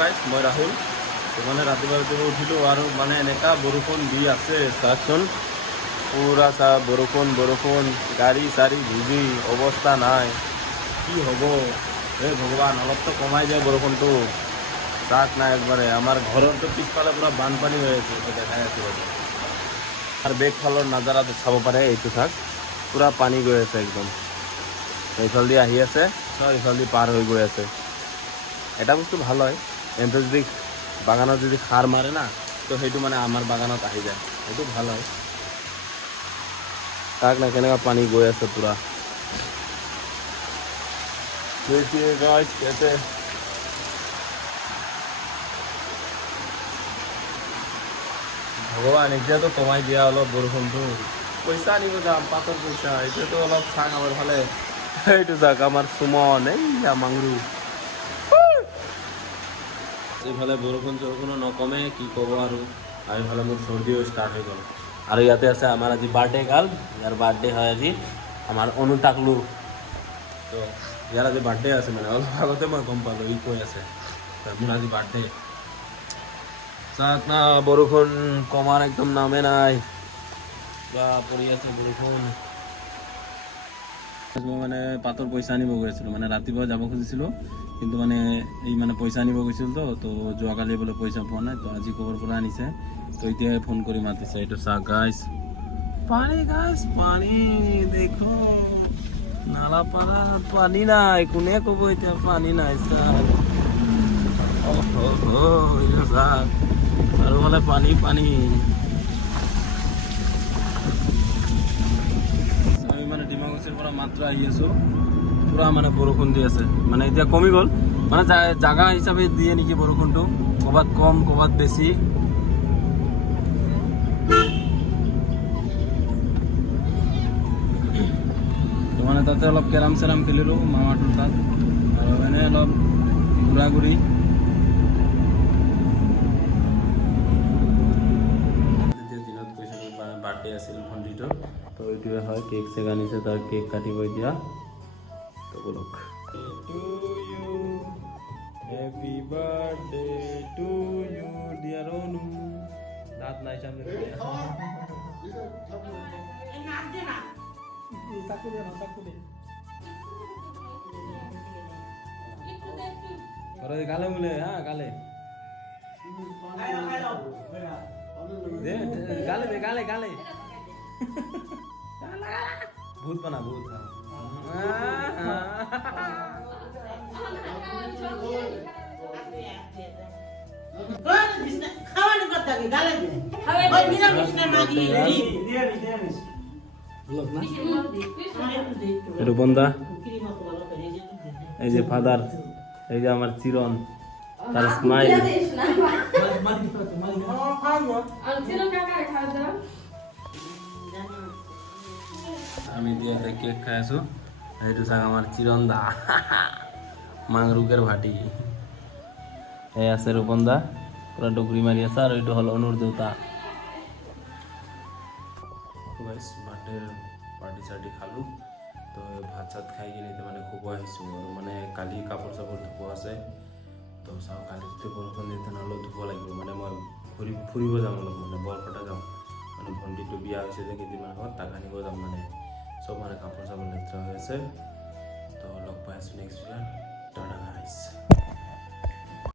guys মই ৰাহুল মানে ৰাতিপুৱা উঠিলোঁ আৰু মানে এনেকুৱা বৰষুণ দি আছে চাওকচোন পুৰা বৰষুণ গাড়ী চাৰি ভিজি অৱস্থা নাই কি হ'ব এই ভগৱান অলপতো কমাই যায় বৰষুণটো চাক নাই একবাৰে আমাৰ ঘৰতো পিছফালে পুৰা বানপানী হৈ আছে এইটো দেখাই আছোঁ আৰু বেগফালৰ নাজাৰাটো চাব পাৰে এইটো চাক পুৰা পানী গৈ আছে একদম এইফালেদি আহি আছে চব এইফালেদি পাৰ হৈ গৈ আছে এটা বস্তু ভাল হয় এমটো যদি বাগানত যদি সাৰ মাৰে না তো সেইটো মানে আমাৰ বাগানত আহি যায় সেইটো ভাল হয় তাক না কেনেকুৱা পানী গৈ আছে পুৰা ইয়াতে ভগৱান এতিয়াতো কমাই দিয়া অলপ বৰষুণটো পইচা আনিব যাম পাতৰ পইচা এতিয়াতো অলপ চাক আমাৰ ফালে এইটো যাক আমাৰ সুমন এই মাংৰু এইফালে বৰষুণ চৰষুণো নকমে কি ক'ব আৰু এইফালে মোৰ চৰ্দিও ষ্টাৰ্ট হৈ গ'ল আৰু ইয়াতে আছে আমাৰ আজি বাৰ্থডে গাৰ্ল ইয়াৰ বাৰ্থডে হয় আজি আমাৰ অনু টাকলু তো ইয়াৰ আজি বাৰ্থডে আছে মানে অলপ আগতে মই গম পালোঁ ই কৈ আছে মোৰ আজি বাৰ্থডে চাওক না বৰষুণ কমাৰ একদম নামে নাই বা পৰি আছে বৰষুণ মই মানে পাতৰ পইচা আনিব গৈ আছিলোঁ মানে ৰাতিপুৱা যাব খুজিছিলোঁ কিন্তু মানে এই মানে পইচা আনিব গৈছিল তো যোৱাকালি বোলে পইচা পোৱা নাই তো আজি ক'ৰ পৰা আনিছে তো এতিয়াই ফোন কৰি মাতিছে এইটো চাওক গাইছ পানী দেখো নালা পাৰাত পানী নাই কোনে ক'ব এতিয়া পানী নাই চাওক চাওক আৰু মানে পানী আমি মানে ডিমাকুছিৰ পৰা মাত্ৰ আহি আছোঁ পুৰা মানে বৰষুণ দি আছে মানে এতিয়া কমি গ'ল মানে জাগা হিচাপে দিয়ে নেকি বৰষুণটো ক'ৰবাত কম ক'ৰবাত বেছি তো মানে তাতে অলপ কেৰাম চেৰাম খেলিলোঁ মামাটোৰ তাত আৰু এনেই অলপ ঘূৰা ঘূৰি দিনত কৈছিলোঁ বাৰ্থডে আছিল ভণ্টিটোৰ তো এইটোৱে হয় কেক চেক আনিছে তাৰ কেক কাটিব এতিয়া তো বলক happy birthday to you dear অনু দাঁত নাই সামনে গালে বলে হ্যাঁ গালে গালে দে গালে গালে ভূত বানা ভূত রূপন্দা এই যে ফাদার এই যে আমার চিরন তার স্মাইল আমি দিয়ে কেক খাই আছো এইটো চাক আমার চিরন দা মাংরুকের ভাটি এই আছে রূপন্দা পুরা ডুগরি মারি আছে আর এইটো হল অনুর দেউতা বাৰ্থডেৰ পাৰ্টি চাৰ্টি খালোঁ তো ভাত চাত খাই কিনে মানে শুব আহিছোঁ আৰু মানে কালি কাপোৰ চাপোৰ ধুব আছে তো চাওঁ কালি যদি বৰষুণ দিয়ে তেনেহ'লে ধুব লাগিব মানে মই ফুৰিব যাম অলপ মানে বৰপেটা যাম মানে ভণ্টিটো বিয়া হৈছে যে কেইদিনমান আগত তাক আনিব যাম মানে চব মানে কাপোৰ চাপোৰ লেতেৰা হৈ আছে তো লগ পাই আছোঁ নেক্সট ভিডিঅ'ত টাটা গাইছ